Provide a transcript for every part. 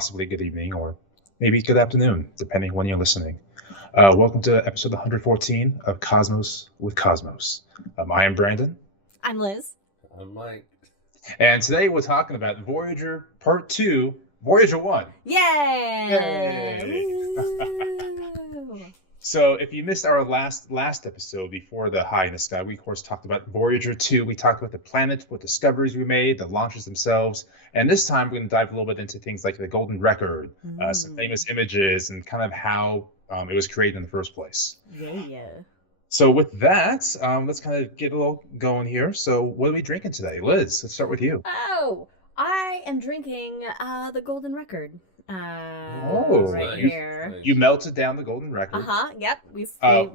possibly good evening, or maybe good afternoon, depending when you're listening. Welcome to episode 114 of Cosmos with Cosmos. I am Brandon. I'm Liz. I'm Mike. And today we're talking about Voyager Part 2, Voyager 1. Yay! So if you missed our last episode before the High in the Sky, we of course talked about Voyager 2. We talked about the planet, what discoveries we made, the launches themselves. And this time we're going to dive a little bit into things like the Golden Record, some famous images, and kind of how it was created in the first place. Yeah. So with that, let's kind of get a little going here. So what are we drinking today? Liz, let's start with you. Oh, I am drinking the Golden Record. Right here. Nice. You melted down the Golden Record. Yep.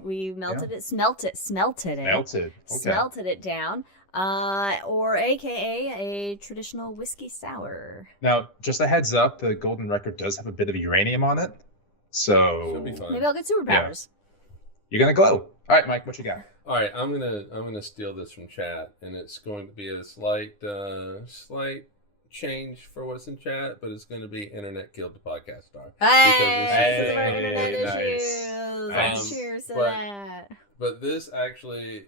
We melted it, smelted it. Melted. Okay. Smelted it down. Or AKA a traditional whiskey sour. Now, just a heads up, the Golden Record does have a bit of uranium on it. So Should be fun. Maybe I'll get superpowers. You're gonna glow. All right, Mike, what you got? All right, I'm gonna steal this from chat, and it's going to be a slight change for what's in chat, but it's going to be internet killed the podcast star. Hey, nice. Cheers to that. But this actually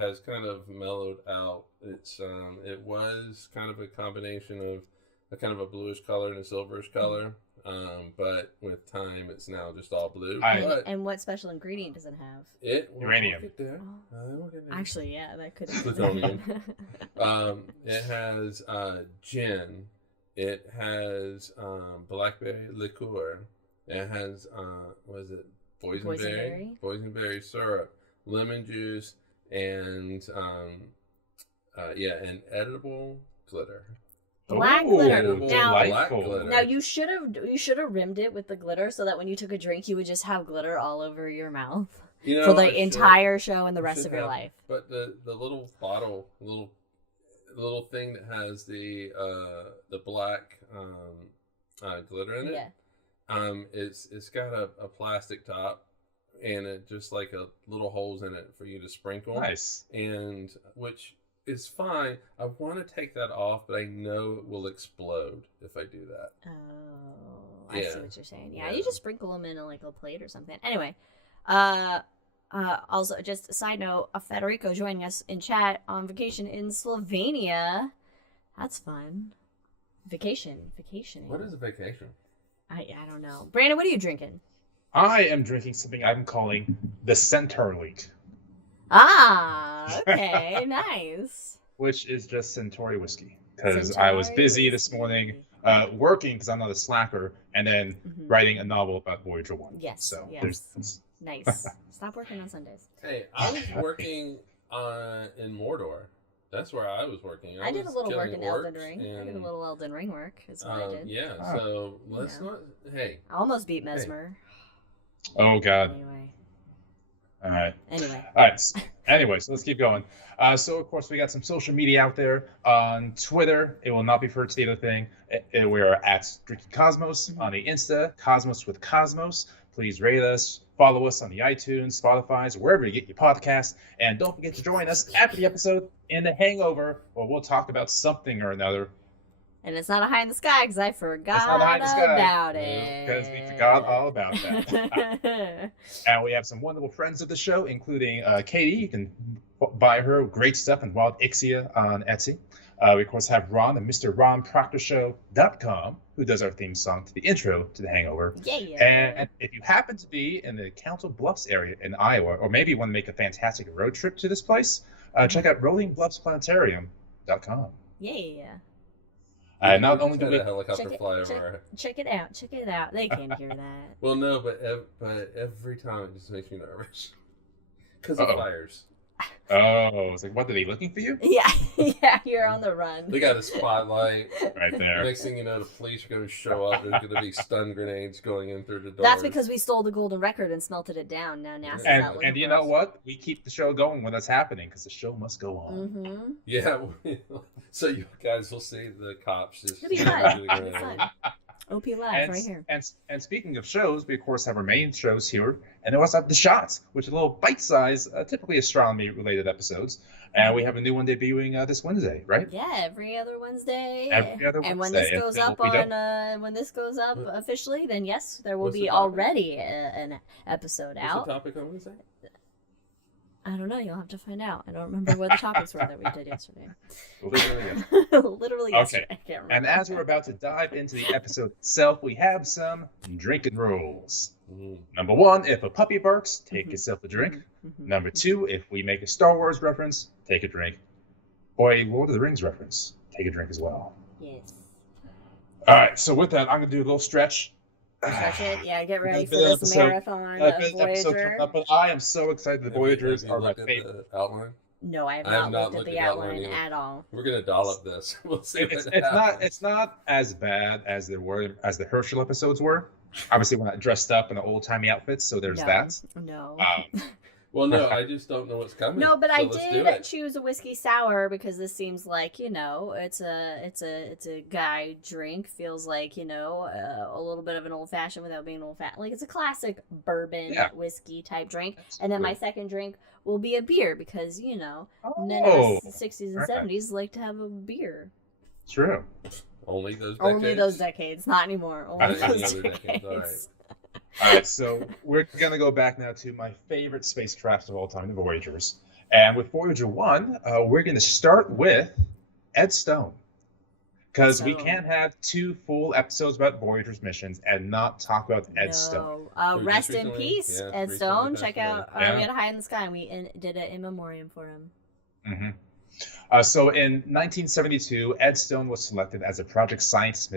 has kind of mellowed out. It was kind of a combination of a kind of a bluish color and a silverish color. But with time, it's now just all blue. And what special ingredient does it have? Uranium. Actually, yeah, that could Plutonium. It has gin. It has blackberry liqueur. It has boysenberry syrup, lemon juice, and and edible glitter. Black glitter. Now you should have rimmed it with the glitter so that when you took a drink, you would just have glitter all over your mouth for the entire show and the rest of your life. But the little bottle, little thing that has the black glitter in it, it's got a plastic top and it just like a little holes in it for you to sprinkle. Nice. And which is fine. I want to take that off, but I know it will explode if I do that. Oh, I see what you're saying. Yeah, you just sprinkle them in a plate or something. Anyway, also just a side note, Federico joining us in chat on vacation in Slovenia. That's fun. Vacationing. What is a vacation? I don't know. Brandon, what are you drinking? I am drinking something I'm calling the Centaur Elite. Okay, nice. Which is just Centauri whiskey. Because I was busy this morning working, because I'm not a slacker, and then writing a novel about Voyager 1. Yes, so yes. Nice. Stop working on Sundays. Hey, I was working in Mordor. That's where I was working. I did a little work in Elden Ring. I did a little Elden Ring work. Is what I did. Yeah, so let's not... Hey. I almost beat Mesmer. Hey. Oh, God. Anyway. All right. Anyway, So let's keep going. So, of course, we got some social media out there. On Twitter, it will not be for the thing. We are at Drinking Cosmos. On the Insta, Cosmos with Cosmos. Please rate us. Follow us on the iTunes, Spotify, wherever you get your podcasts. And don't forget to join us after the episode in The Hangover, where we'll talk about something or another. And it's not a High in the Sky because I forgot about it. Because we forgot all about that. And we have some wonderful friends of the show, including Katie. You can buy her great stuff in Wildixia on Etsy. We, of course, have Ron and Mr. RonProctorShow.com, who does our theme song to the intro to The Hangover. Yeah. And if you happen to be in the Council Bluffs area in Iowa, or maybe you want to make a fantastic road trip to this place, check out RollingBluffsPlanetarium.com. Yeah. Not only do we helicopter fly over. Check it out. They can't hear that. Well, no, but every time it just makes me nervous because of fires. Oh, it's like, what, are they looking for you? Yeah, you're on the run. They got a spotlight right there. Next thing you know, the police are going to show up. There's going to be stun grenades going in through the door. That's because we stole the Golden Record and smelted it down. Now NASA's not looking and you know what? We keep the show going when that's happening because the show must go on. Mm-hmm. Yeah. So you guys will see the cops just... It'll be fun. OP Live right here. And speaking of shows, we of course have our main shows here, and then we also have The Shots, which is a little bite-sized, typically astronomy-related episodes. And we have a new one debuting this Wednesday, right? Yeah, every other Wednesday. And when this goes up officially, then yes, there will be already an episode out. What's the topic on Wednesday? I don't know. You'll have to find out. I don't remember what the topics were that we did yesterday. Literally yesterday. Okay. I can't remember. And as we're about to dive into the episode itself, we have some drinking rules. Number 1, if a puppy barks, take yourself a drink. Number 2, if we make a Star Wars reference, take a drink. Or a Lord of the Rings reference, take a drink as well. Yes. All right. So with that, I'm gonna do a little stretch. Stretch it. Yeah, get ready for this marathon of Voyager. But I am so excited. The Voyagers are my favorite. Outline? No, I have not looked at the outline at all. We're gonna dollop this. We'll see. It's not as bad as the Herschel episodes were. Obviously, we're not dressed up in the old timey outfits, so there's that. No. Well, no, I just don't know what's coming. No, but so I did choose a whiskey sour because this seems like, it's a guy drink. Feels like, a little bit of an old fashioned without being old fashioned. Like it's a classic bourbon whiskey type drink. And then my second drink will be a beer because, men in the 60s and 70s like to have a beer. True. Only those decades, not anymore. Only those decades. All right. All right, so we're going to go back now to my favorite spacecraft of all time, the Voyagers. And with Voyager 1, we're going to start with Ed Stone. Because we can't have 2 full episodes about Voyager's missions and not talk about Ed Stone. Rest in peace, Ed Stone. Check out We Had a High in the Sky, and we did an in memoriam for him. Mm-hmm. So in 1972, Ed Stone was selected as a project scientist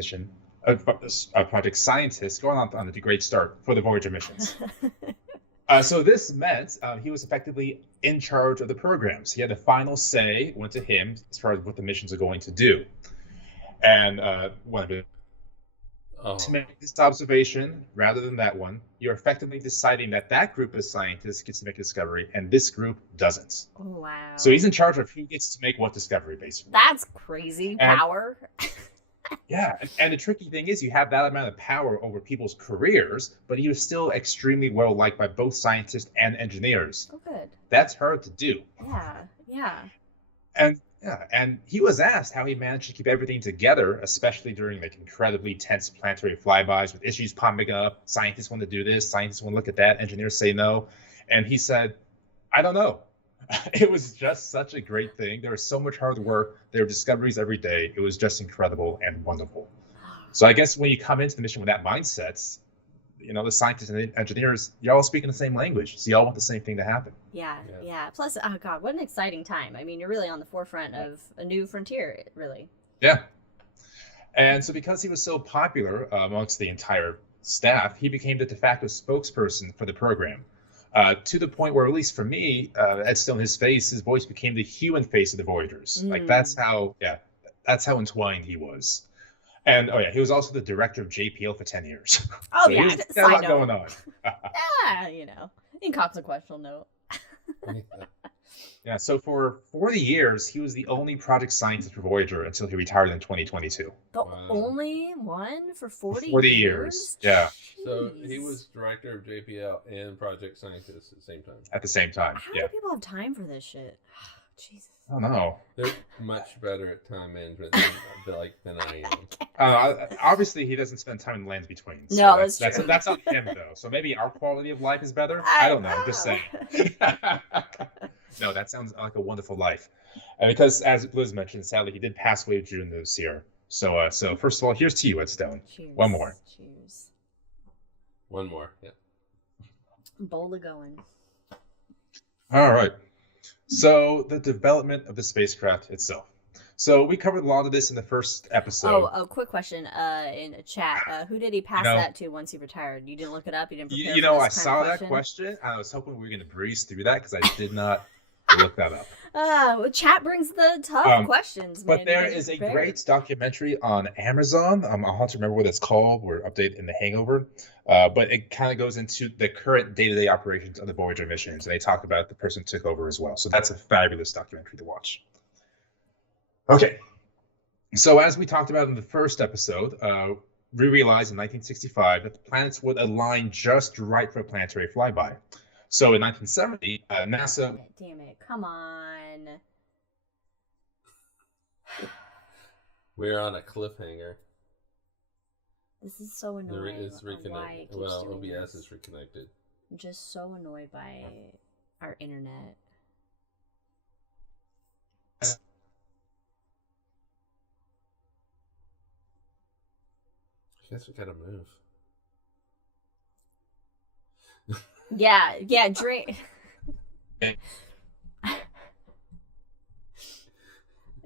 going on a great start for the Voyager missions. So this meant he was effectively in charge of the programs. He had the final say, went to him as far as what the missions are going to do. And to make this observation, rather than that one, you're effectively deciding that group of scientists gets to make a discovery and this group doesn't. Oh, wow. So he's in charge of who gets to make what discovery, basically. That's crazy power. Yeah, and the tricky thing is you have that amount of power over people's careers, but he was still extremely well liked by both scientists and engineers. Oh, good. That's hard to do. Yeah. And he was asked how he managed to keep everything together, especially during like incredibly tense planetary flybys with issues popping up. Scientists want to do this, scientists want to look at that, engineers say no. And he said, I don't know. It was just such a great thing. There was so much hard work. There were discoveries every day. It was just incredible and wonderful. So I guess when you come into the mission with that mindset, the scientists and the engineers, you're all speaking the same language. So you all want the same thing to happen. Yeah. Plus, oh God, what an exciting time. I mean, you're really on the forefront of a new frontier, really. Yeah. And so because he was so popular amongst the entire staff, he became the de facto spokesperson for the program. To the point where, at least for me, Ed Stone, his voice became the human face of the Voyagers. Like that's how entwined he was. And he was also the director of JPL for 10 years. Oh, so yeah, got a lot going on. Inconsequential note. Yeah, so for 40 years, he was the only project scientist for Voyager until he retired in 2022. The only one for 40 years? Yeah. Jeez. So he was director of JPL and project scientist at the same time. At the same time, How do people have time for this shit? Jesus. I don't know. They're much better at time management than I am. Obviously, he doesn't spend time in the lands between. So no, that's true. That's on him, though. So maybe our quality of life is better? I don't know. I'm just saying. No, that sounds like a wonderful life. And because, as Liz mentioned, sadly, he did pass away June this year. So first of all, here's to you, Ed Stone. Cheers. One more. Cheers. One more, yeah. Boldly going. All right. So the development of the spacecraft itself. So we covered a lot of this in the first episode. Oh, a quick question in a chat. Who did he pass that to once he retired? You didn't look it up? You didn't prepare for this I saw that question. I was hoping we were going to breeze through that because I did not look that up. Chat brings the tough questions. But there is a great documentary on Amazon. I'll have to remember what it's called. We're updated in The Hangover. But it kind of goes into the current day-to-day operations of the Voyager missions. And they talk about the person who took over as well. So that's a fabulous documentary to watch. Okay. So as we talked about in the first episode, we realized in 1965 that the planets would align just right for a planetary flyby. So in 1970, NASA... Damn it, come on. We're on a cliffhanger. This is so annoying. It's reconnected. Well, OBS is reconnected. I'm just so annoyed by our internet. I guess we gotta move. Yeah, drink.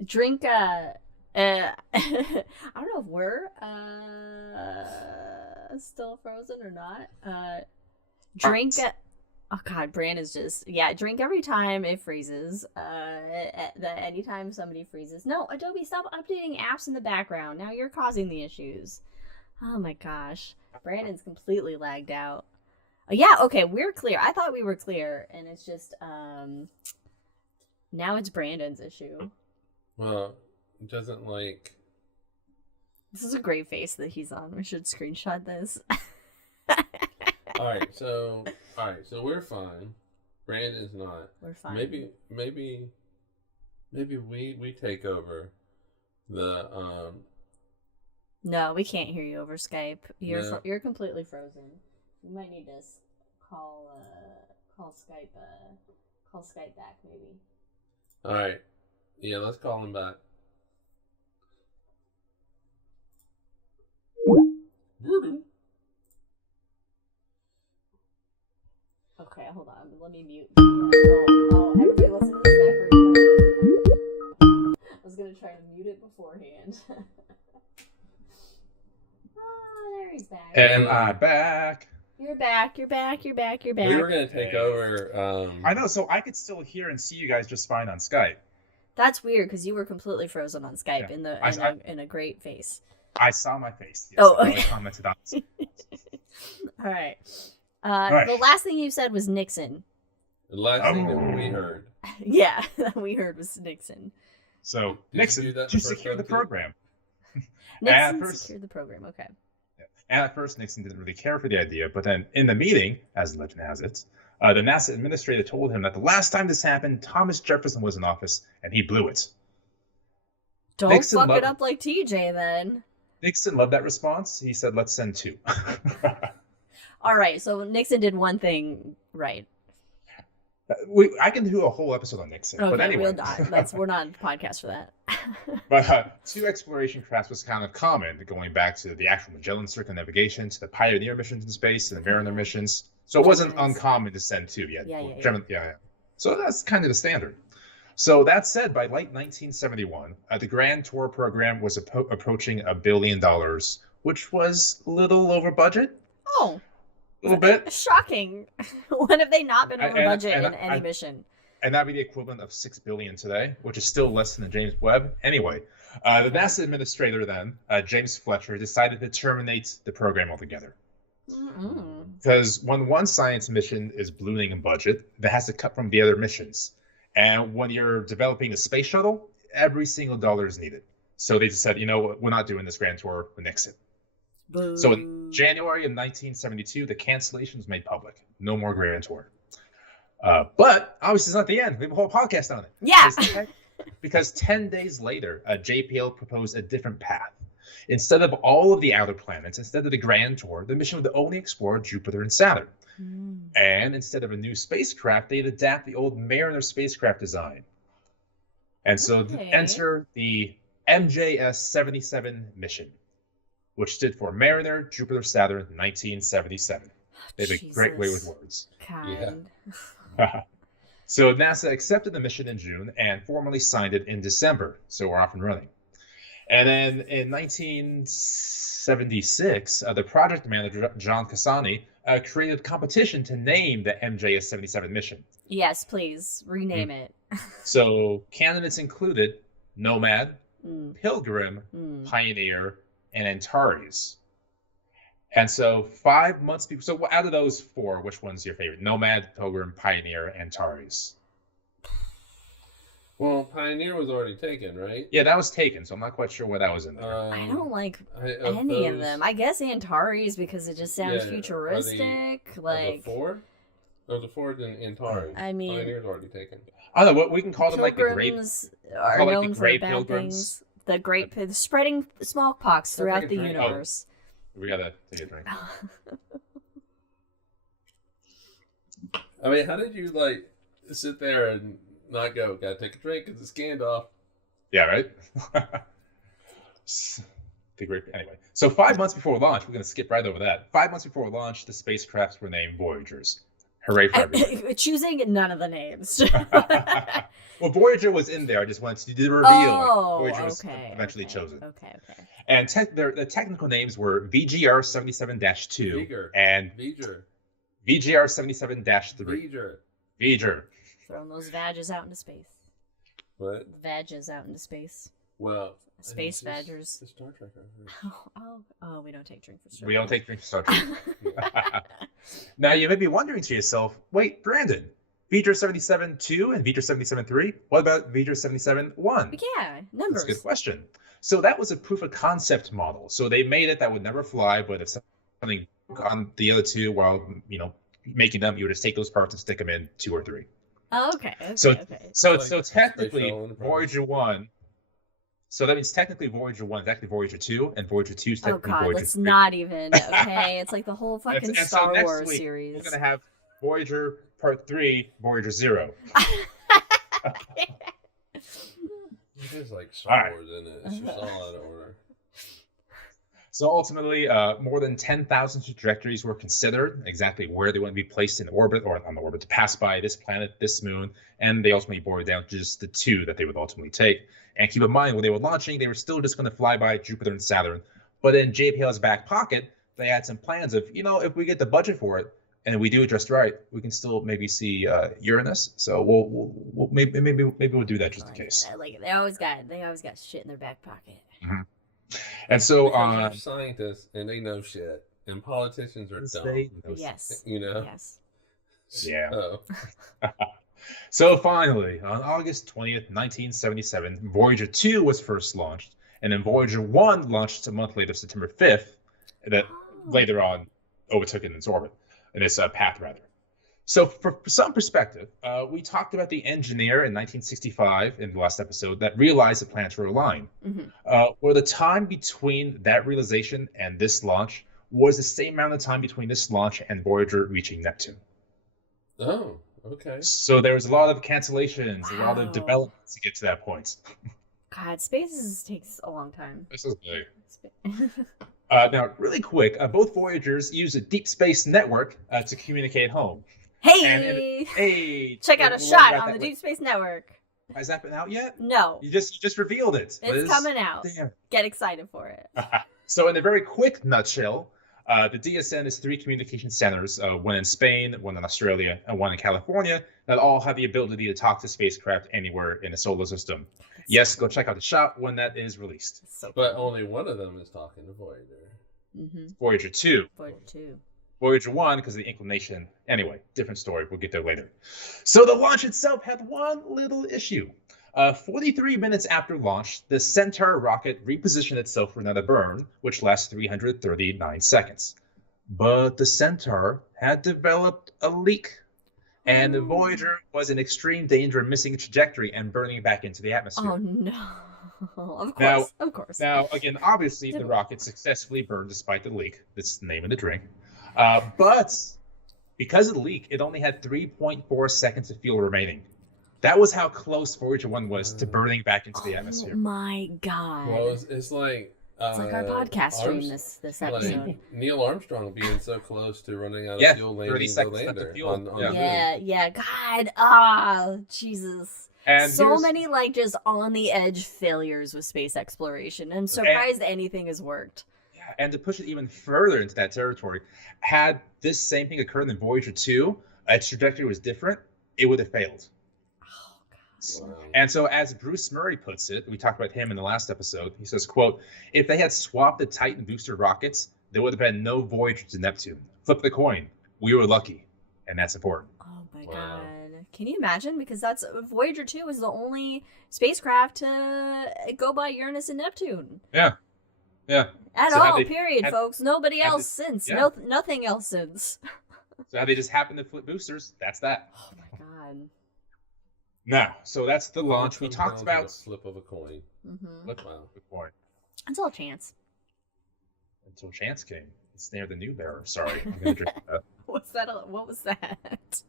Drink, I don't know if we're, still frozen or not. Drink, oh god, Brandon's just, drink every time it freezes. Anytime somebody freezes. No, Adobe, stop updating apps in the background. Now you're causing the issues. Oh my gosh. Brandon's completely lagged out. Yeah, okay, we're clear. I thought we were clear, and it's just, now it's Brandon's issue. Well, it doesn't like... This is a great face that he's on. We should screenshot this. Alright, so we're fine. Brandon's not. We're fine. Maybe we take over the, No, we can't hear you over Skype. No. You're completely frozen. You might need to call Skype back maybe. All right. Yeah, let's call him back. Okay, hold on. Let me mute. Oh, everybody listen to this Skype recording. I was gonna try to mute it beforehand. There he's back. And I'm back. You're back. We were going to take over. I know, so I could still hear and see you guys just fine on Skype. That's weird because you were completely frozen on Skype in a great face. I saw my face. Yes, Oh, okay. I commented on it. All right. The last thing you said was Nixon. The last thing that we heard. Yeah, that we heard was Nixon. So, Did Nixon, you do that to the first secure the time, too? program. Nixon secured the program, okay. And at first, Nixon didn't really care for the idea, but then in the meeting, as legend has it, the NASA administrator told him that the last time this happened, Thomas Jefferson was in office, and he blew it. Don't Nixon fuck it loved- up like TJ, then. Nixon loved that response. He said, let's send two. All right, so Nixon did one thing right. I can do a whole episode on Nixon, Okay, but anyway. we're not. We're not on the podcast for that. But two exploration crafts was kind of common, going back to the actual Magellan circumnavigation, to the Pioneer missions in space, and the Mariner missions. So it wasn't uncommon to send two. Yeah. So that's kind of the standard. So that said, by late 1971, the Grand Tour program was approaching $1 billion, which was a little over budget. Oh. A little bit. Shocking. When have they not been over budget in any mission? And that'd be the equivalent of $6 billion today, which is still less than the James Webb. Anyway, the NASA administrator then, James Fletcher, decided to terminate the program altogether. Because when one science mission is ballooning in budget, that has to cut from the other missions. And when you're developing a space shuttle, every single dollar is needed. So they just said, you know what, we're not doing this Grand Tour, we'll nix it. Boo. So in January of 1972, the cancellation was made public. No more Grand Tour. But obviously it's not the end. We have a whole podcast on it. Yeah. Because 10 days later, JPL proposed a different path. Instead of all of the outer planets, instead of the Grand Tour, the mission would only explore Jupiter and Saturn. And instead of a new spacecraft, they'd adapt the old Mariner spacecraft design. And so enter the MJS-77 mission, which stood for Mariner, Jupiter, Saturn, 1977. They have a great way with words. Kind. Yeah. So NASA accepted the mission in June and formally signed it in December. So we're off and running. And then in 1976, the project manager, John Cassani, created a competition to name the MJS-77 mission. Yes, please. Rename it. So candidates included Nomad, Pilgrim, Pioneer, and Antares. And so 5 months before, so out of those four, which one's your favorite? Nomad, Pilgrim, Pioneer, Antares. Well, Pioneer was already taken, right? Yeah, that was taken, so I'm not quite sure why that was in there. I don't like any of them. I guess Antares because it just sounds futuristic. Like the 4? Oh, the 4 in Antares. I mean, Pioneer's already taken. I don't know what we can call them, like the great. Are call, like, known the for Grey bad Pilgrims. things. The great spreading smallpox throughout the drink. universe. We gotta take a drink. I mean, how did you like sit there and not go? Gotta take a drink because it's Gandalf. Yeah, right. The great. Anyway, so 5 months before launch, we're gonna skip right over that. 5 months before launch, the spacecrafts were named Voyagers. Hooray for everybody! Choosing none of the names. Well, Voyager was in there. I just wanted to do the reveal. Voyager was eventually chosen. Okay. And the technical names were VGR 77-2 and VGR 77-3. Voyager. Throwing those vages out into space. What? Vages out into space. Well, space badgers. The Star Trek. Oh, we don't take drink for Star Trek. We don't take drink for Star Trek. Now, you may be wondering to yourself, wait, Brandon, Voyager 77-2 and Voyager 77-3? What about Voyager 77-1? Yeah, numbers. That's a good question. So that was a proof of concept model. So they made it that would never fly, but if something on the other two while, making them, you would just take those parts and stick them in 2 or 3. Oh, okay. So technically Voyager 1. So that means technically Voyager 1 is actually Voyager 2, and Voyager 2 is technically Voyager 3. Let's not even. Okay, it's like the whole fucking Star Wars week, series. We're gonna have Voyager Part 3, Voyager 0. It is like Star Wars, isn't it? It's just all out of order. So ultimately, more than 10,000 trajectories were considered, exactly where they want to be placed in orbit or on the orbit to pass by this planet, this moon, and they ultimately boiled down to just the 2 that they would ultimately take. And keep in mind, when they were launching, they were still just going to fly by Jupiter and Saturn. But in JPL's back pocket, they had some plans of, if we get the budget for it and we do it just right, we can still maybe see Uranus. So we'll maybe we'll do that just in case. Like they always got shit in their back pocket. Mm-hmm. And so scientists and they know shit, and politicians are dumb. Yes. Yes. Yeah. So finally, on August 20th, 1977, Voyager 2 was first launched, and then Voyager 1 launched a month later, September 5th, that later on overtook it in its orbit, in its path, rather. So for some perspective, we talked about the engineer in 1965 in the last episode that realized the planets were aligned. Well, the time between that realization and this launch was the same amount of time between this launch and Voyager reaching Neptune. Oh. Okay. So there was a lot of cancellations, a lot of developments to get to that point. God, space takes a long time. This is big. Now, really quick, both Voyagers use a deep space network to communicate home. Hey, check out a shot on the Deep Space Network. Has that been out yet? No. You just revealed it. It's coming out. Damn. Get excited for it. So in a very quick nutshell, the DSN is 3 communication centers, one in Spain, one in Australia, and one in California, that all have the ability to talk to spacecraft anywhere in the solar system. Yes, go check out the shop when that is released. But only one of them is talking to Voyager. Mm-hmm. Voyager 2. Voyager 2. Voyager 1, because of the inclination. Anyway, different story. We'll get there later. So the launch itself had one little issue. 43 minutes after launch, the Centaur rocket repositioned itself for another burn, which lasts 339 seconds. But the Centaur had developed a leak, and the Voyager was in extreme danger of missing a trajectory and burning back into the atmosphere. Oh, no. Of course. Now, again, obviously, the rocket successfully burned despite the leak. That's the name of the drink. But because of the leak, it only had 3.4 seconds of fuel remaining. That was how close Voyager 1 was to burning back into the atmosphere. Oh my God. Well, it's like our podcast stream this episode. Like Neil Armstrong being so close to running out of fuel landing the lander on the moon. Yeah. God. Jesus. And so many just on the edge failures with space exploration. I'm surprised anything has worked. Yeah, and to push it even further into that territory, had this same thing occurred in Voyager 2, its trajectory was different, it would have failed. Wow. And so as Bruce Murray puts it, we talked about him in the last episode, he says, quote, if they had swapped the Titan booster rockets, there would have been no Voyager to Neptune. Flip the coin. We were lucky. And that's important. Oh my God. Can you imagine? Because that's Voyager 2 is the only spacecraft to go by Uranus and Neptune. Yeah. At So all, period, folks. Nobody else this, since. yeah. Nothing else since. So how they just happen to flip boosters, that's that. Oh my god. Now, so that's the launch. We talked about... flip of a coin. Mm-hmm. Flip of a coin. Until Chance. Until Chance came. It's near the new bearer. Sorry. I'm gonna drink that. What was that?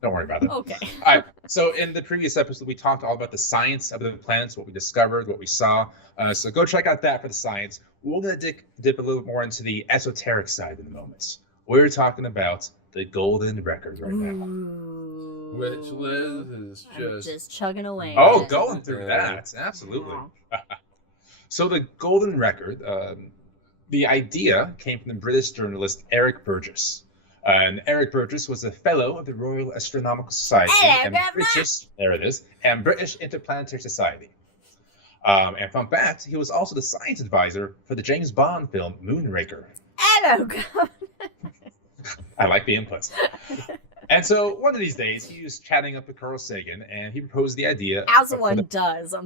Don't worry about it. Okay. All right. So in the previous episode, we talked all about the science of the planets, what we discovered, what we saw. So go check out that for the science. We're going to dip a little more into the esoteric side in a moment. We're talking about the golden record right now. Ooh. Which Liz is just chugging away. Oh, going through that. Absolutely. So the golden record, the idea came from the British journalist Eric Burgess. And Eric Burgess was a fellow of the Royal Astronomical Society and British Interplanetary Society. And fun fact, he was also the science advisor for the James Bond film Moonraker. Hello, God. I like the inputs. And so one of these days, he was chatting up with Carl Sagan, and he proposed the idea. As one does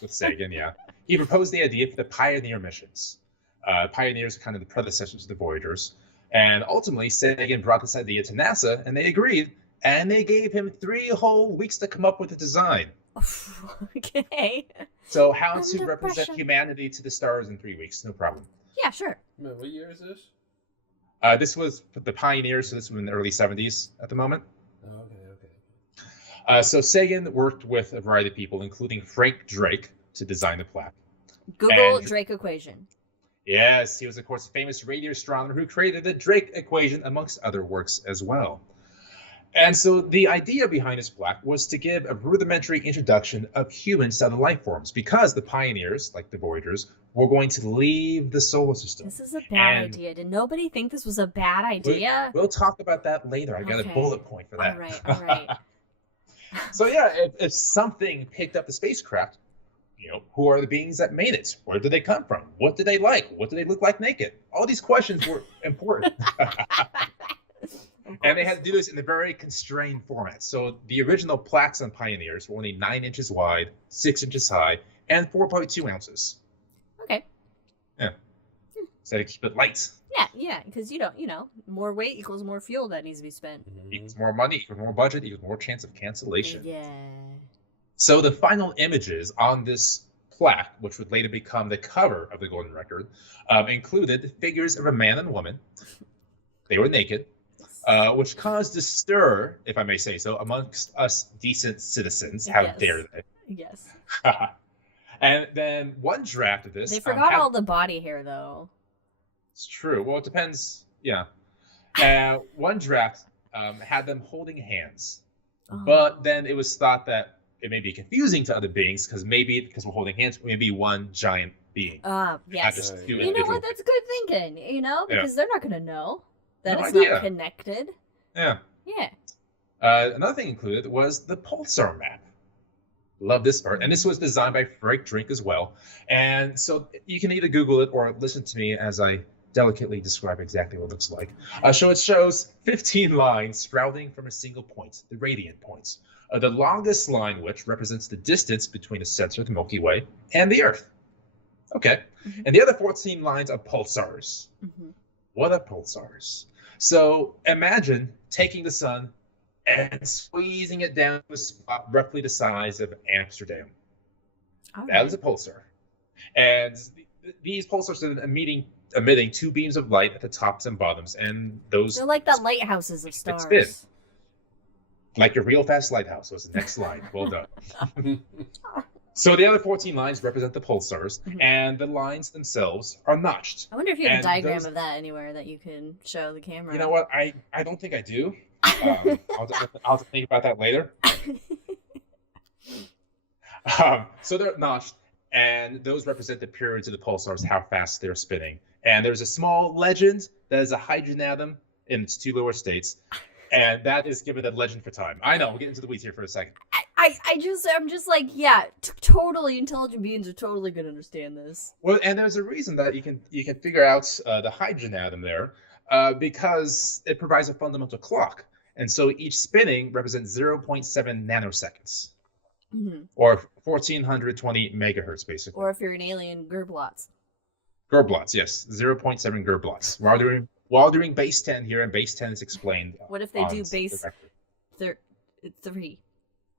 with Sagan, yeah. He proposed the idea for the Pioneer missions. Pioneers are kind of the predecessors to the Voyagers. And ultimately, Sagan brought this idea to NASA, and they agreed, and they gave him 3 whole weeks to come up with a design. Okay. So how to represent humanity to the stars in 3 weeks, no problem. Yeah, sure. Man, what year is this? This was the Pioneers, so this was in the early 70s at the moment. Oh, okay. So Sagan worked with a variety of people, including Frank Drake, to design the plaque. Google Drake equation. Yes, he was, of course, a famous radio astronomer who created the Drake equation, amongst other works as well. And so the idea behind his plaque was to give a rudimentary introduction of humans to other life forms, because the pioneers, like the Voyagers, were going to leave the solar system. This is a bad idea. Did nobody think this was a bad idea? We'll talk about that later. I got a bullet point for that. All right. So yeah, if something picked up the spacecraft, who are the beings that made it? Where did they come from? What did they like? What did they look like naked? All these questions were important. And they had to do this in a very constrained format. So the original plaques on Pioneers were only 9 inches wide, 6 inches high, and 4.2 ounces. Okay. Yeah. So to keep it light. Yeah, because more weight equals more fuel that needs to be spent. Equals more money, equals more budget, equals more chance of cancellation. Yeah. So the final images on this plaque, which would later become the cover of the Golden Record, included figures of a man and woman. They were naked, which caused a stir, if I may say so, amongst us decent citizens. How dare they? Yes. And then one draft of this... They forgot all the body hair, though. It's true. Well, it depends. Yeah. One draft had them holding hands. Oh. But then it was thought that it may be confusing to other beings, because we're holding hands, maybe one giant being. Yes. You know what? That's good thinking, because they're not going to know that it's not connected. Yeah. Yeah. Another thing included was the pulsar map. Love this part. And this was designed by Frank Drake as well. And so you can either Google it or listen to me as I delicately describe exactly what it looks like. So it shows 15 lines sprouting from a single point, the radiant points. The longest line, which represents the distance between the center of the Milky Way and the Earth. Okay. Mm-hmm. And the other 14 lines are pulsars. Mm-hmm. What are pulsars? So imagine taking the sun and squeezing it down to a spot roughly the size of Amsterdam. Okay. That is a pulsar. And these pulsars are emitting 2 beams of light at the tops and bottoms. And those... They're like the lighthouses of stars. Spin. Like a real fast lighthouse was the next line. Well done. So the other 14 lines represent the pulsars, and the lines themselves are notched. I wonder if you have a diagram of that anywhere that you can show the camera. You know what? I don't think I do. I'll think about that later. So they're notched, and those represent the periods of the pulsars, how fast they're spinning. And there's a small legend that is a hydrogen atom in its 2 lower states. And that is given a legend for time. I know, we'll get into the weeds here for a second. I'm just like, yeah, totally intelligent beings are totally going to understand this. Well, and there's a reason that you can figure out the hydrogen atom there, because it provides a fundamental clock. And so each spinning represents 0.7 nanoseconds, Mhm. or 1420 megahertz, basically. Or if you're an alien, gerblots. Gerblots, yes, 0.7 gerblots. While doing base 10 here, and base 10 is explained. What if they do the base record. 3?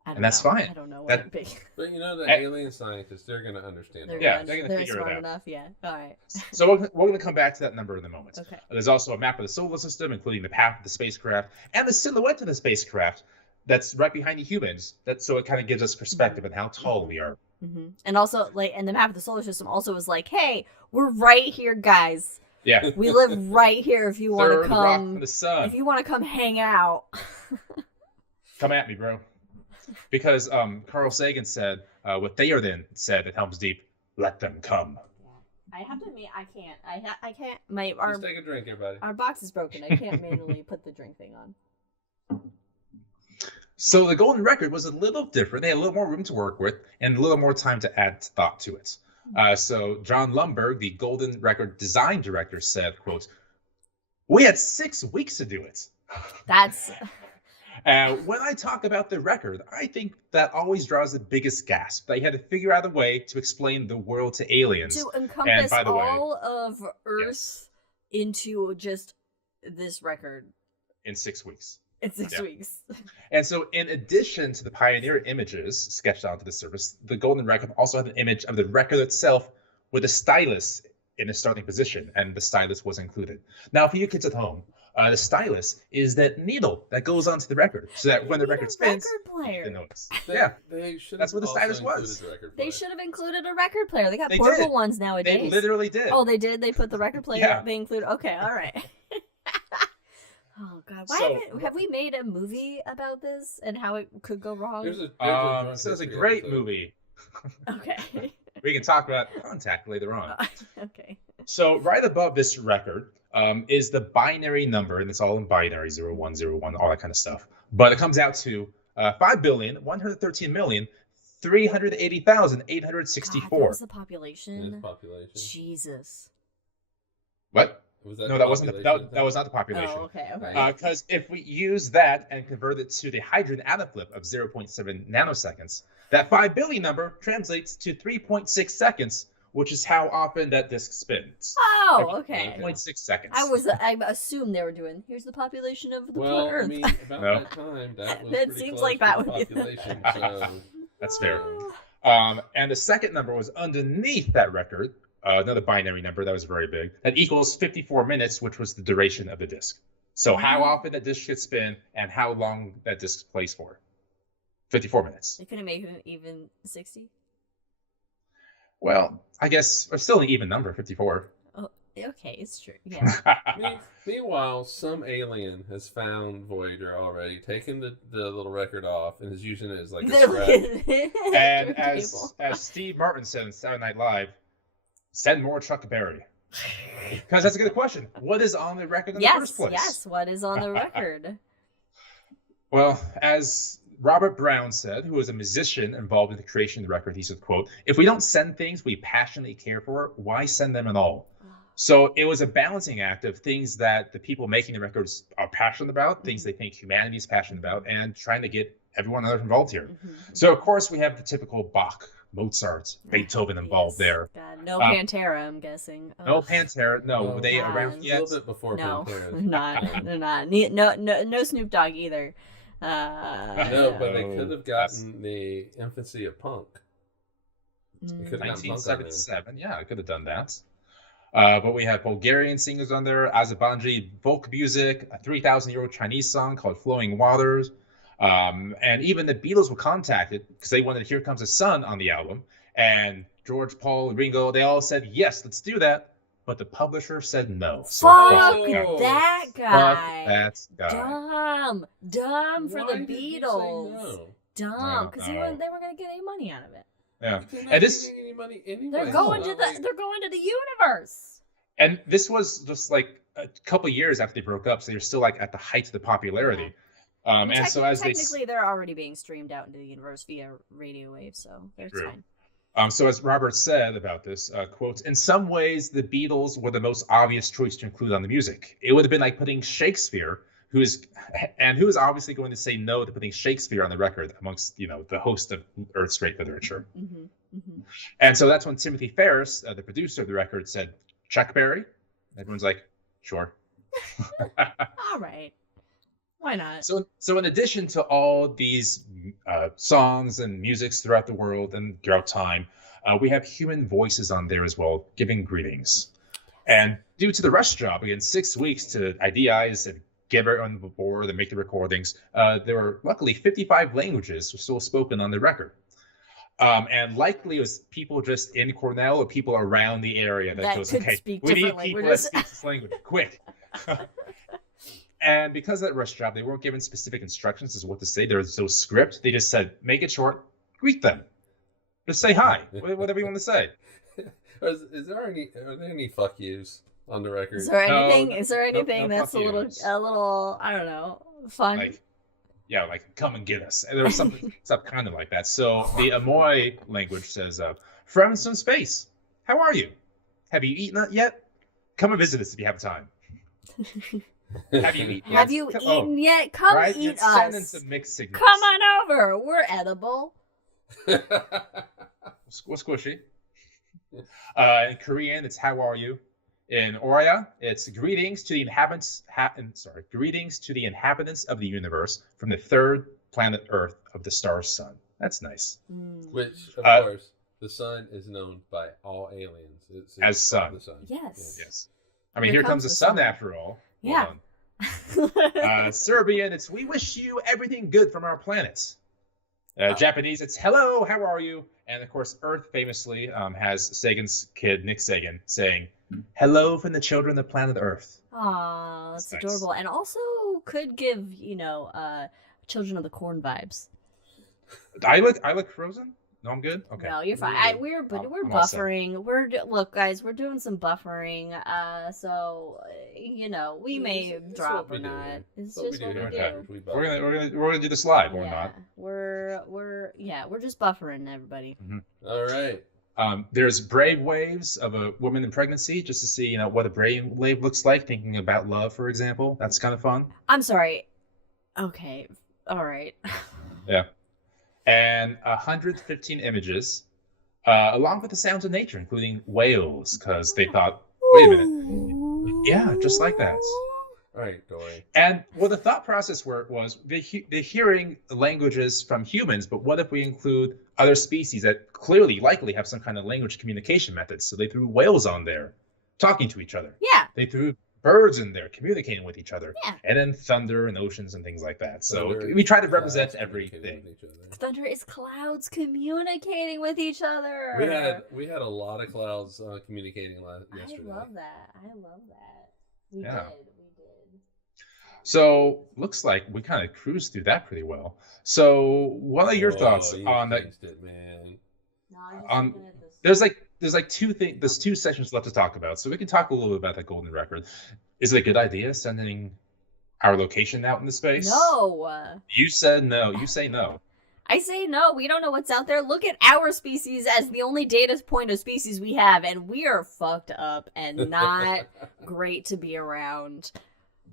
And that's fine. I don't know what That- it'd be. But the alien scientists, they're going to understand. They're all Yeah, that. they're gonna they're figure it smart out. enough. Yeah. All right. So we're going to come back to that number in a moment. Okay. There's also a map of the solar system, including the path of the spacecraft and the silhouette of the spacecraft that's right behind the humans. So it kind of gives us perspective on how tall we are. Mm-hmm. And also, and the map of the solar system also was like, hey, we're right here, guys. Yeah. We live right here. If you want to Third rock from come, the sun. if you want to come hang out. Come at me, bro. Because Carl Sagan said, what Theoden said at Helm's Deep, let them come. I have to admit, I can't. I can't. Just take a drink, everybody. Our box is broken. I can't manually put the drink thing on. So the golden record was a little different. They had a little more room to work with and a little more time to add thought to it. So John Lumberg, the golden record design director, said, quote, "We had 6 weeks to do it." That's When I talk about the record, I think that always draws the biggest gasp. They had to figure out a way to explain the world to aliens. to encompass by the way, all of Earth into just this record in 6 weeks. in 6 Yeah. weeks. And so in addition to the Pioneer images sketched onto the surface, the golden record also had an image of the record itself with a stylus in a starting position, and the stylus was included. Now, for you kids at home, the stylus is that needle that goes onto the record, so that when the record spins, record player. you notice. Yeah, They should That's what the also stylus included was. the record They player. should have included a record player. They got They portable did. ones nowadays. they literally did. Oh, they did. They put the record player. Yeah. They include. Okay, all right. Oh God, why So- have we made a movie about this and how it could go wrong? There's a drunk So it's a history great episode. movie. Okay. We can talk about Contact later on. Okay. So right above this record is the binary number, and it's all in binary, 0, 1, 0, 1, all that kind of stuff. But it comes out to 5,113,380,864. God, that was the In population. its population. Jesus. What? Was that No, the that wasn't. population? That was not the population. Oh, okay. Okay. Because if we use that and convert it to the hydrogen atom flip of 0.7 nanoseconds, that 5 billion number translates to 3.6 seconds, which is how often that disk spins. Oh, okay. 3.6 seconds. I assumed they were doing. Here's the population of the Well, Earth. I mean, about No. that time, that was That pretty seems close like to that the would be- population. So, That's fair. And the second number was underneath that record, another binary number that was very big, that equals 54 minutes, which was the duration of the disk. So how often that disk should spin and how long that disk plays for. 54 minutes. They couldn't make it even 60. Well, I guess it's still an even number, 54. Oh, okay, it's true. Yeah. Meanwhile, some alien has found Voyager already, taken the little record off, and is using it as like a scrap. And as Steve Martin said on Saturday Night Live, send more Chuck Berry. Because that's a good question. What is on the record in the first place? Yes, what is on the record? Well, as Robert Brown said, who was a musician involved in the creation of the record, he said, quote, "If we don't send things we passionately care for, why send them at all?" So it was a balancing act of things that the people making the records are passionate about, things they think humanity is passionate about, and trying to get everyone else involved here. So, of course, we have the typical Bach, Mozart, Beethoven involved there. God, no Pantera, I'm guessing. No Ugh. Pantera. No, Oh, they God. around A yet. little bit before No, Pantera. they're not. They're not. No Snoop Dogg either. No, but they No, could have gotten the infancy of punk. They could have gotten punk on there. 1977. Yeah, I could have done that. But we have Bulgarian singers on there, Azerbaijan folk music, a 3,000-year-old Chinese song called Flowing Waters. And even the Beatles were contacted because they wanted Here Comes the Sun on the album. And George, Paul, Ringo, they all said, yes, let's do that. But the publisher said no. So Fuck Oh. that fuck guy. that guy. Dumb for Why the did he say Beatles. no? Dumb, because No. they weren't gonna get any money out of it. Yeah. They're not And this getting any money anyway. They're going to the universe. and this was just like a couple years after they broke up, so they're still like at the height of the popularity. And so as technically they're already being streamed out into the universe via radio waves, so it's True. fine. So as Robert said about this, quote, "In some ways, the Beatles were the most obvious choice to include on the music. It would have been like putting Shakespeare, who is obviously going to say no to putting Shakespeare on the record amongst the host of Earth's great literature. And so that's when Timothy Ferris, the producer of the record, said, "Chuck Berry." Everyone's like, "Sure." All right. Why not? So in addition to all these songs and musics throughout the world and throughout time, we have human voices on there as well, giving greetings. And due to the rush job, again, 6 weeks to idealize and get everyone on board and make the recordings, there were luckily 55 languages still spoken on the record. And likely it was people just in Cornell or people around the area that goes, okay, we need people that speak this language, quick. And because of that rush job, they weren't given specific instructions as what to say. There was no script. They just said, make it short, greet them. Just say hi, whatever you want to say. Are there any fuck yous on the record? Is there anything that's a little, I don't know, fun? Like come and get us. And there was something kind of like that. So the Amoy language says, "From some space, how are you? Have you eaten yet? Come and visit us if you have time." Have you eaten yet? Have you eaten yet? Come eat us. Some mixed signals. Come on over. We're edible. Squishy. In Korean, it's "How are you?" In Oriya, it's "Greetings to the inhabitants." Greetings to the inhabitants of the universe from the third planet Earth of the star Sun. That's nice. Which, of course, the sun is known by all aliens as sun. The sun. Yes. I mean, here comes the sun after all. Yeah. Serbian, it's "We wish you everything good from our planet." Japanese, it's "Hello, how are you?" And of course, Earth famously has Sagan's kid, Nick Sagan, saying, "Hello from the children of planet Earth." Aw, that's adorable. And also could give, Children of the Corn vibes. I look Frozen? No, I'm good? Okay. No, you're fine. We're buffering. Look, guys, we're doing some buffering. So, we may drop or not. It's just what we do. We're gonna do this live or not. We're just buffering, everybody. Mm-hmm. All right. There's brave waves of a woman in pregnancy, just to see, what a brave wave looks like, thinking about love, for example. That's kind of fun. I'm sorry. Okay. All right. Yeah. And 115 images, along with the sounds of nature, including whales, because they thought, wait a minute. Yeah, just like that. All right, Dory. And the thought process was they're hearing languages from humans, but what if we include other species that likely have some kind of language communication methods? So they threw whales on there, talking to each other. Yeah. They threw birds in there, communicating with each other. Yeah. And then thunder and oceans and things like that. So we try to represent everything. Thunder is clouds communicating with each other. We had a lot of clouds communicating yesterday. I love that. We did. So looks like we kind of cruised through that pretty well. So what are your thoughts on that? There's two sections left to talk about, so we can talk a little bit about that golden record. Is it a good idea sending our location out into space? No. You said no. You say no. I say no. We don't know what's out there. Look at our species as the only data point of species we have, and we are fucked up and not great to be around.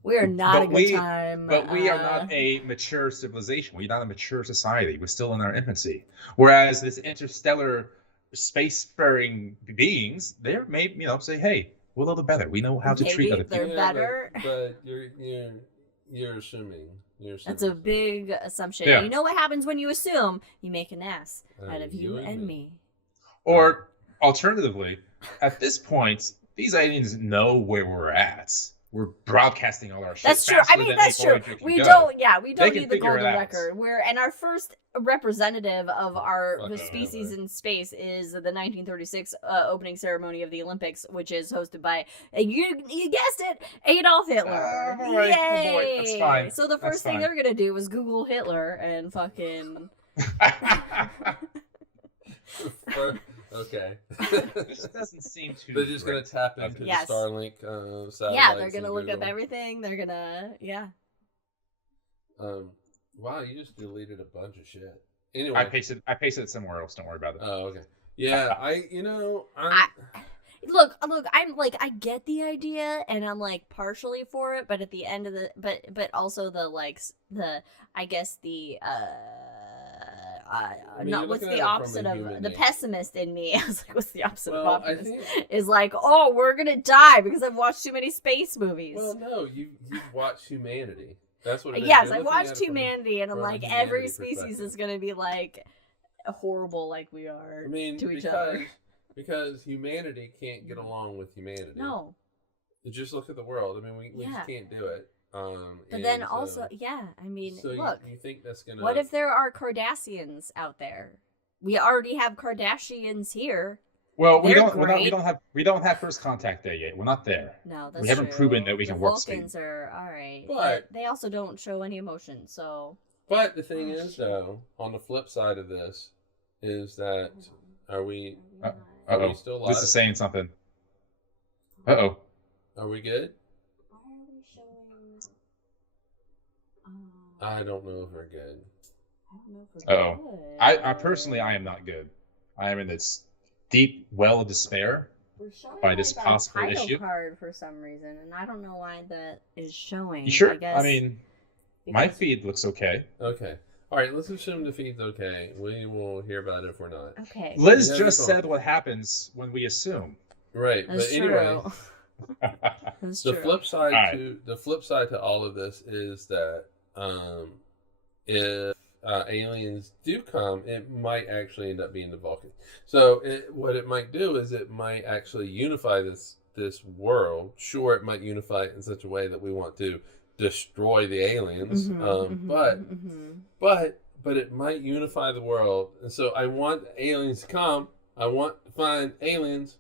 We are not a good time. But we are not a mature civilization. We're not a mature society. We're still in our infancy. Whereas this interstellar spacefaring beings, they're maybe say, hey, we're a little better. We know how to treat other people. They're better. But you're assuming. That's a big assumption. Yeah. You know what happens when you assume? You make an ass out of you and me. Or alternatively, at this point, these aliens know where we're at. We're broadcasting all our shit. That's true. I mean, that's true. We don't need the golden record. And our first representative of our species in space is the 1936 opening ceremony of the Olympics, which is hosted by, you guessed it, Adolf Hitler. Yay! Oh boy, that's fine. So the first thing they're gonna do is Google Hitler and fucking. Okay. This doesn't seem too. They're just gonna tap into the Starlink satellite. Yeah, they're gonna look up everything. They're gonna Wow, you just deleted a bunch of shit. Anyway, I pasted it somewhere else. Don't worry about it. Oh, okay. Yeah, Look, I'm like, I get the idea, and I'm like partially for it, but at the end of the, but also the like the, I guess the I mean, not you're what's looking the at it from opposite a of human the nature. pessimist in me? I was like, what's the opposite of Well, I optimist? think. Is like, oh, we're gonna die because I've watched too many space movies. Well, no, you've watched Humanity. That's what it is. Yes, You're I looking at watched it from Humanity, and I'm from a like, humanity every species perspective. is gonna be like horrible, like we are I mean, to each other. because humanity can't get along with humanity. No, Just look at the world. I mean, we Yeah. just can't do it. but then also, yeah, I mean, so look, you think that's gonna? what if there are Kardashians out there? We already have Kardashians here. Well, we They're don't. great. We don't have first contact there yet. We're not there. No, that's We haven't true. proven that we can the warp Vulcans speed. are all right, But- they also don't show any emotion. So But the thing is, though, on the flip side of this, is that are we Uh-oh. still live? This is saying something. Uh-oh. Are we good? why are we showing? I don't know if we're good. I don't know if we're Uh-oh. good. I personally, I am not good. I am in this deep well of despair. We're showing by this like possible a title issue. card for some reason, and I don't know why that is showing. You sure? I guess I mean, my because- feed looks okay. Okay. All right. Let's assume the feed's okay. We will hear about it if we're not. Okay. Liz Yeah, just cool. said what happens when we assume. Right. That's but anyway, true. That's the true. flip side Alright. to all of this is that if aliens do come, it might actually end up being the Vulcan. So what it might do is it might actually unify this world. Sure, it might unify it in such a way that we want to destroy the aliens, but it might unify the world. And so I want aliens to come. I want to find aliens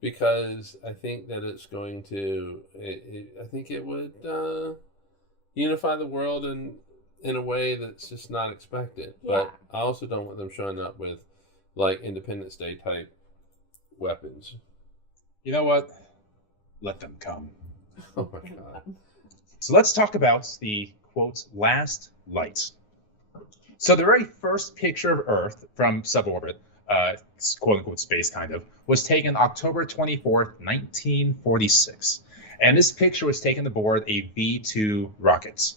because I think that it's going to. I think it would unify the world in a way that's just not expected. Yeah. But I also don't want them showing up with like Independence Day type weapons. You know what? Let them come. Oh my god. So let's talk about the, quote, last light. So the very first picture of Earth from suborbit, quote unquote space kind of, was taken October 24th, 1946. And this picture was taken aboard a V-2 rocket,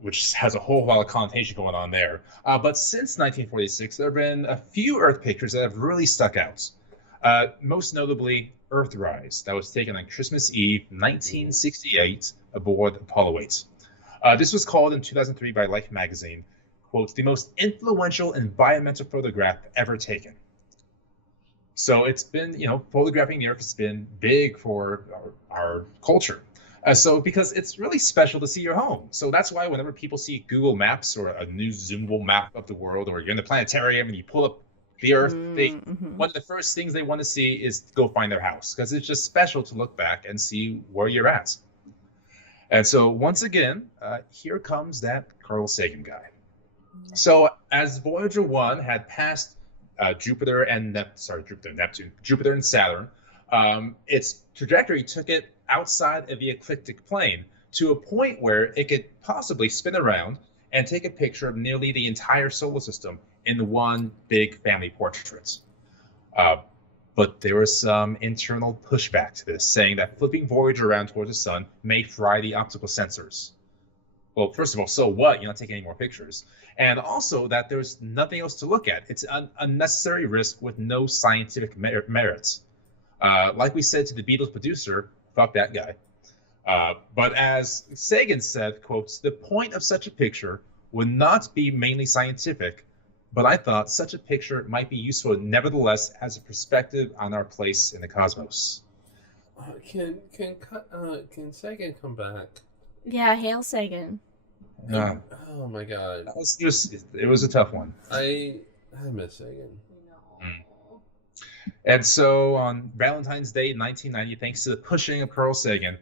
which has a whole lot of connotation going on there. But since 1946, there have been a few Earth pictures that have really stuck out. Most notably, Earthrise, that was taken on Christmas Eve, 1968, aboard Apollo 8. This was called in 2003 by Life magazine, quote, the most influential environmental photograph ever taken. So it's been, photographing the Earth has been big for our culture. So because it's really special to see your home. So that's why whenever people see Google Maps or a new zoomable map of the world, or you're in the planetarium and you pull up the Earth, one of the first things they want to see is go find their house, because it's just special to look back and see where you're at. And so once again, here comes that Carl Sagan guy. So as Voyager 1 had passed Jupiter and Saturn, its trajectory took it outside of the ecliptic plane to a point where it could possibly spin around and take a picture of nearly the entire solar system in one big family portrait. But there was some internal pushback to this, saying that flipping Voyager around towards the sun may fry the optical sensors. Well, first of all, so what? You're not taking any more pictures. And also that there's nothing else to look at. It's an unnecessary risk with no scientific merits. Like we said to the Beatles producer, fuck that guy. But as Sagan said, quotes, the point of such a picture would not be mainly scientific, but I thought such a picture might be useful nevertheless as a perspective on our place in the cosmos. Can Sagan come back? Yeah, hail Sagan. Oh my god. It was a tough one. I miss Sagan. And so on Valentine's Day 1990, thanks to the pushing of Carl Sagan,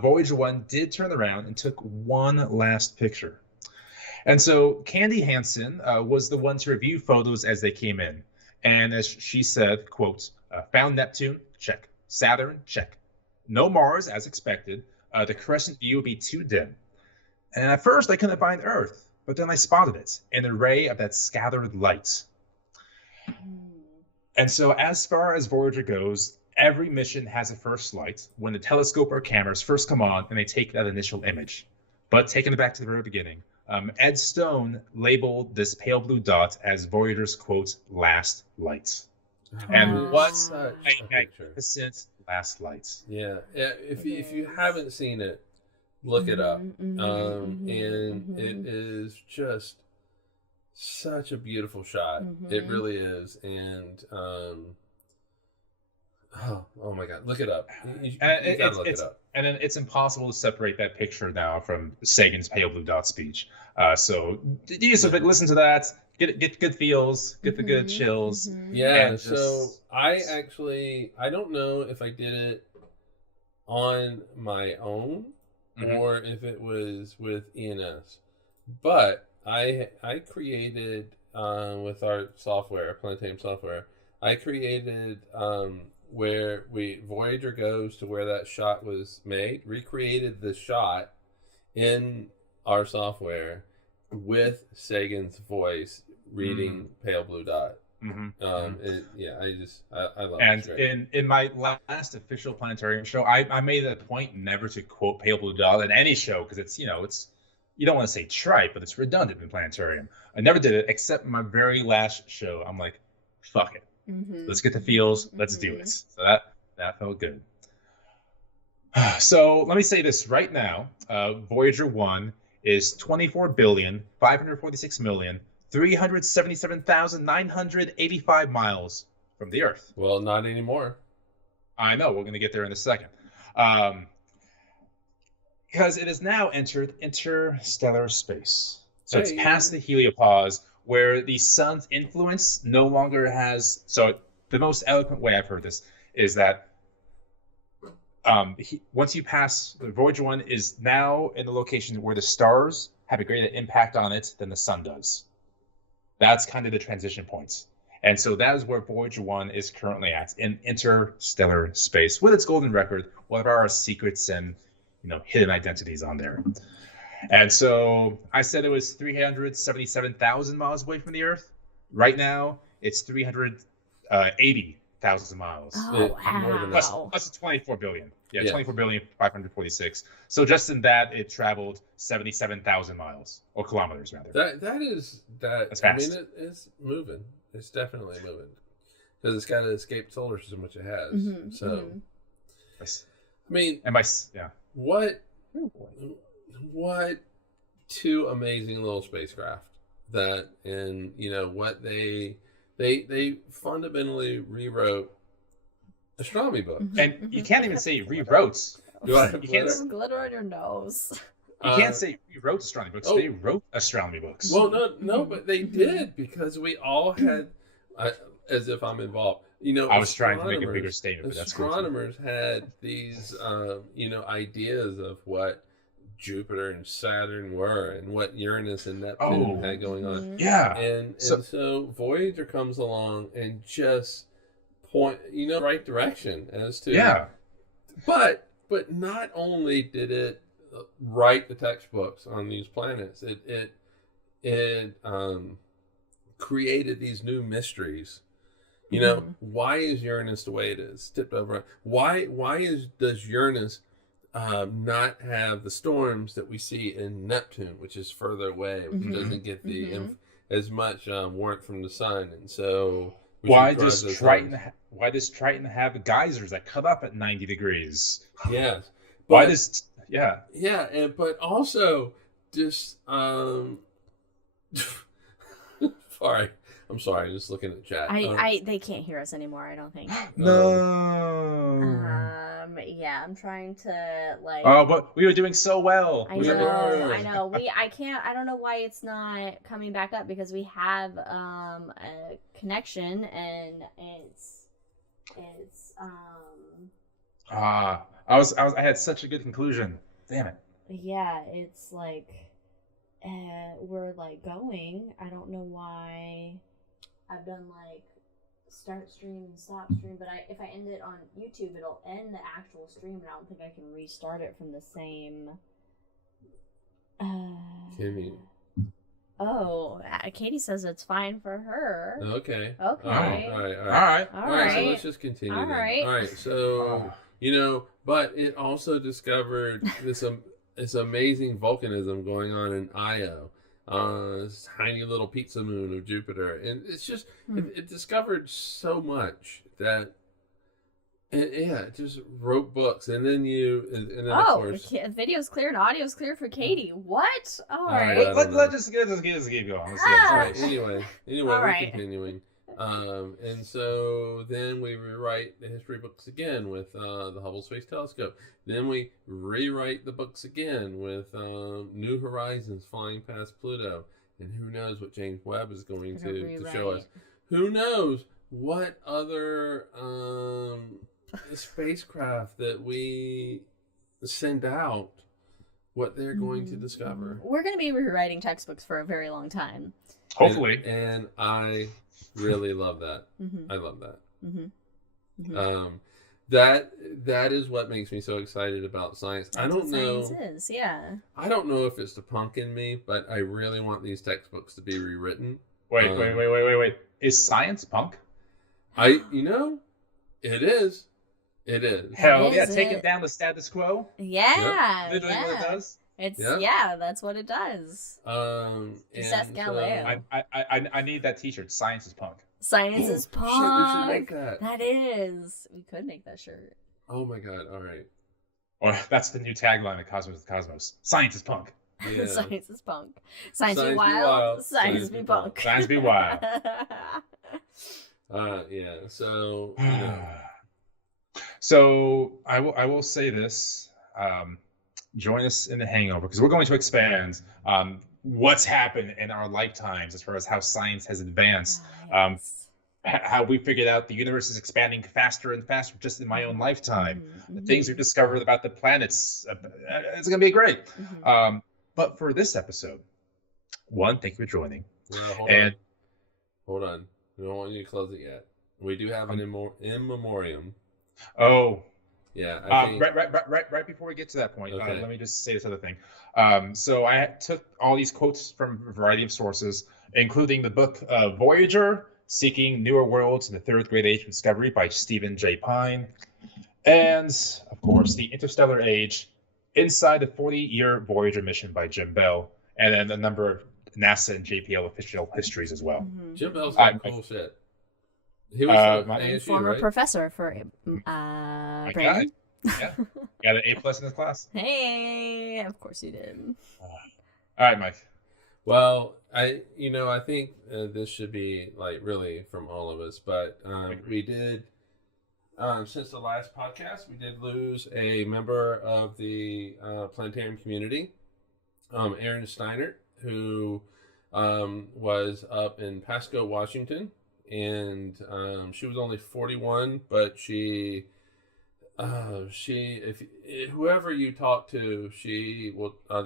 Voyager 1 did turn around and took one last picture. And so Candy Hansen was the one to review photos as they came in. And as she said, quote, found Neptune, check. Saturn, check. No Mars, as expected. The crescent view would be too dim. And at first I couldn't find Earth, but then I spotted it, an array of that scattered light. And so as far as Voyager goes, every mission has a first light when the telescope or cameras first come on and they take that initial image. But taking it back to the very beginning, Ed Stone labeled this pale blue dot as Voyager's, quote, last light. And what a magnificent last light. Yeah. If you haven't seen it, look it up. And it is just such a beautiful shot. It really is. And oh my God, look it up. You gotta look it up. And then it's impossible to separate that picture now from Sagan's pale blue dot speech. So listen to that, get good feels, get the good chills. Yeah. So I don't know if I did it on my own or if it was with ENS, but I created with our software, Planetarium software, I created where Voyager goes to where that shot was made, recreated the shot in our software with Sagan's voice reading Pale Blue Dot. I love and it. in my last official Planetarium show, I made it a point never to quote Pale Blue Dot in any show because it's you don't want to say trite, but it's redundant in Planetarium. I never did it except my very last show. I'm like, fuck it. Let's get the feels. Let's do it. So that felt good. So let me say this right now. Voyager 1 is 24,546,377,985 miles from the Earth. Well, not anymore. I know. We're going to get there in a second. Because it has now entered interstellar space. So it's past the heliopause, where the sun's influence no longer has... So the most eloquent way I've heard this is that once you pass... Voyager 1 is now in the location where the stars have a greater impact on it than the sun does. That's kind of the transition points. And so that is where Voyager 1 is currently at, in interstellar space, with its golden record, what are our secrets and hidden identities on there. And so I said it was 377,000 miles away from the Earth. Right now, it's 380,000 miles. Oh, wow. Plus 24 billion. Yeah, 24,546. So just in that, it traveled 77,000 miles, or kilometers, rather. That's fast. I mean, it's moving. It's definitely moving. Because it's got to escape the solar system, which it has. Yes. I mean... What two amazing little spacecraft that, and what they fundamentally rewrote astronomy books. And you can't even say rewrote. Do I have glitter on your nose? You can't say rewrote astronomy books. They wrote astronomy books. Well, no, but they did, because we all had, as if I'm involved. I was trying to make a bigger statement, but that's cool. Astronomers had these, ideas of what Jupiter and Saturn were, and what Uranus and Neptune had going on. Yeah. And so Voyager comes along and just point, right direction as to. Yeah. But not only did it write the textbooks on these planets, it created these new mysteries. Why is Uranus the way it is? Tipped over. Why does Uranus not have the storms that we see in Neptune, which is further away, which doesn't get the as much warmth from the sun, and so why does Triton have geysers that cut up at 90 degrees? Yes. But also just sorry. I'm sorry, just looking at chat. They can't hear us anymore, I don't think. No. Yeah, I'm trying to Oh, but we were doing so well. I know. I don't know why it's not coming back up, because we have a connection and it's I had such a good conclusion. Damn it. Yeah, it's we're going. I don't know why. I've done start stream and stop stream, but if I end it on YouTube, it'll end the actual stream, and I don't think I can restart it from the same. Can you? Oh, Katie says it's fine for her. Okay. Okay. All right. All right. All right. So let's just continue. All then. right. All right. So but it also discovered this amazing volcanism going on in Io. This tiny little pizza moon of Jupiter, and it's just it discovered so much that, and it just wrote books, and then of course, video's clear and audio's clear for Katie. What? All right. Let's just keep going. All right. Anyway, All we're right. continuing. And so then we rewrite the history books again with the Hubble Space Telescope. Then we rewrite the books again with New Horizons flying past Pluto. And who knows what James Webb is going to show us. Who knows what other spacecraft that we send out, what they're going to discover. We're going to be rewriting textbooks for a very long time. Hopefully. And I really love that. I love that. That is what makes me so excited about science. That's I don't know. Science is, yeah. I don't know if it's the punk in me, but I really want these textbooks to be rewritten. Wait. Is science punk? It is. It is. Hell yeah, taking down the status quo. Yeah. Yep. Literally what it does. That's what it does. Seth Galileo. I need that T-shirt. Science is punk. Science is punk. Shit, we should make that. That is. We could make that shirt. Oh my god! All right. Or that's the new tagline of Cosmos with Cosmos. Science is punk. Yeah. Science is punk. Science be wild. Science be punk. Science be wild. Yeah. So. So I will say this. Join us in the Hangover because we're going to expand what's happened in our lifetimes as far as how science has advanced. How we figured out the universe is expanding faster and faster just in my own lifetime. The things we've discovered about the planets. It's going to be great. But for this episode, thank you for joining. Hold on. We don't want you to close it yet. We do have an in memoriam. Oh. Yeah. Right before we get to that point, okay. Let me just say this other thing. So I took all these quotes from a variety of sources, including the book Voyager, Seeking Newer Worlds in the Third Great Age of Discovery by Stephen J. Pine, and, of course, The Interstellar Age, Inside the 40-Year Voyager Mission by Jim Bell, and then a number of NASA and JPL official histories as well. Jim Bell's got cool shit. He was my former professor for Brandon. Yeah, got an A+ in his class. Hey, of course you did. All right, Mike. Well, I think this should be like really from all of us, but we did since the last podcast, we did lose a member of the Planetarium community, Erin Steinert, who was up in Pasco, Washington. And she was only 41, but she if whoever you talk to, they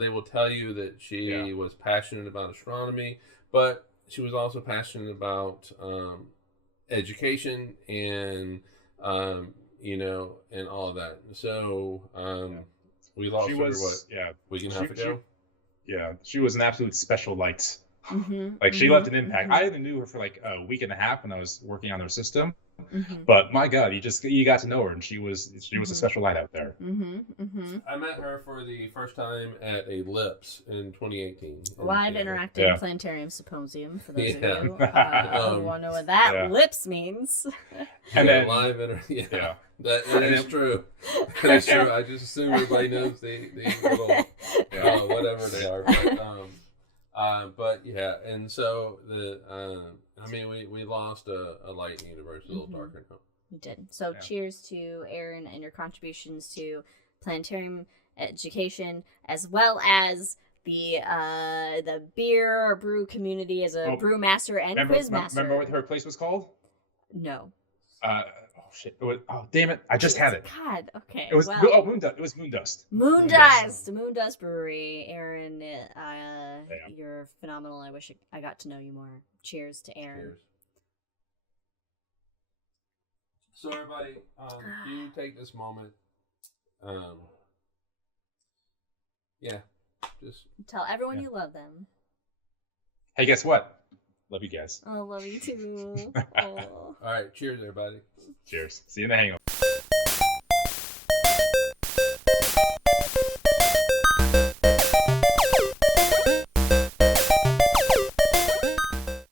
will tell you that she was passionate about astronomy, but she was also passionate about education and and all of that. So we lost her. Week and a half ago. She was an absolute special light. She left an impact. I only knew her for like a week and a half when I was working on her system, but my God, you got to know her, and she was a special light out there. I met her for the first time at a LIPS in 2018. Live Interactive Planetarium Symposium, for those of you who want to know what that LIPS means. And then live that is true. That is true. I just assume everybody knows the little whatever they are. But yeah, and so we lost a light in the universe, a little darker. We did. So cheers to Erin and your contributions to planetarium education, as well as the beer or brew community as a brewmaster and quizmaster. Remember what her place was called? No. Shit! Damn it! I just had it. God. Okay. It was Moondust. It was Moondust. Moondust Brewery. Erin, you're phenomenal. I wish I got to know you more. Cheers to Erin. Cheers. So everybody, you take this moment. Just tell everyone you love them. Hey, guess what? Love you guys. I love you too. Oh. All right, cheers, everybody. Cheers. See you in the hangover.